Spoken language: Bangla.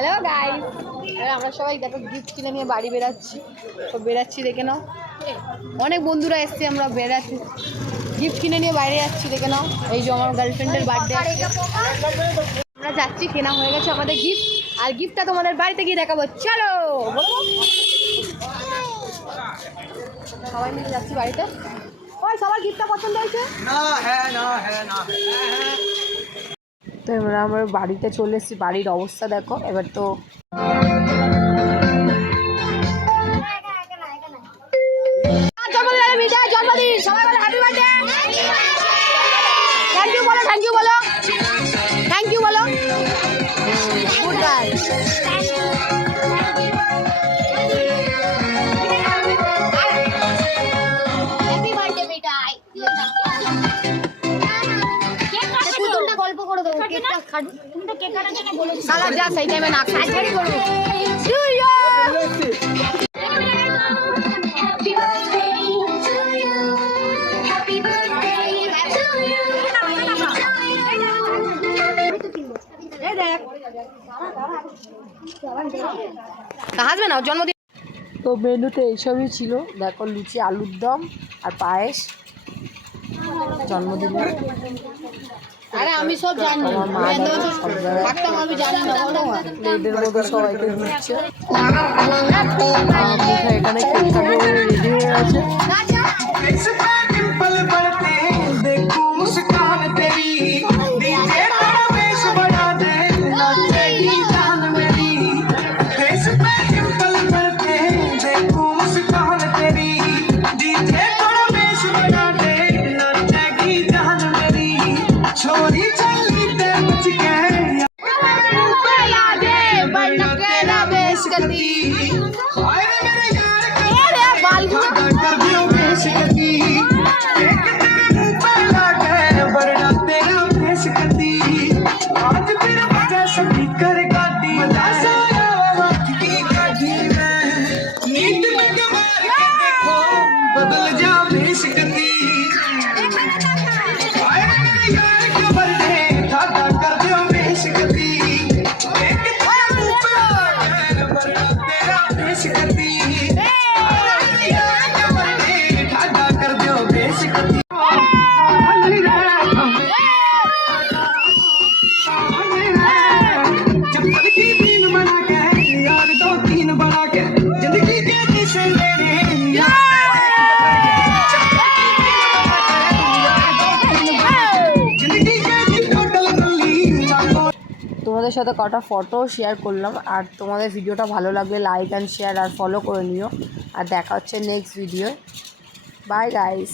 হ্যালো গাইস, আমরা সবাই দেখো গিফট কিনে নিয়ে বাড়ি বেরাচ্ছি। সব বেরাচ্ছি, দেখে নাও। অনেক বন্ধুরা এসছে, আমরা বেরাচ্ছি, গিফট কিনে নিয়ে বাইরে যাচ্ছি, দেখে নাও। এই যে আমার গার্লফ্রেন্ডের বার্থডে, আমরা যাচ্ছি, কেনা হয়ে গেছে আমাদের গিফট। আর গিফটটা তোমাদের বাড়িতে গিয়ে দেখাবো, চলো। সবাই মিলে যাচ্ছি বাড়িতে। ওই সবার গিফটটা পছন্দ হয়েছে? তো এবার আমরা বাড়িতে চলে এসেছি। বাড়ির অবস্থা দেখো। এবার তো জন্মদিন, সবাই বলে হ্যাপি বার্থডে। থ্যাংক ইউ বলো, থ্যাংক ইউ বলো, থ্যাংক ইউ বলো। Good bye. হ্যাপি বার্থডে বেটা। গল্প করে দেবো, কেকটা খাবি। তুমি তো কেক কাটার জন্য বলেছো। সালা যা, সেই টাইমে না খাই ছেড়ে করব। হাসবে না, জন্মদিন। তো মেনুতে এইসবই ছিল, দেখো, লুচি, আলুর দম আর পায়েস জন্মদিনে। আরে আমি সব জানি, আমি জানি না। এদের মধ্যে সবাইকে দিচ্ছে। এখানে কেক কাটা রেডি হয়ে আছে। তোমাদের সাথে কটা ফটো শেয়ার করলাম। আর তোমাদের ভিডিওটা ভালো লাগলে লাইক অ্যান্ড শেয়ার আর ফলো করে নিও। আর দেখা হচ্ছে নেক্সট ভিডিও। Bye guys.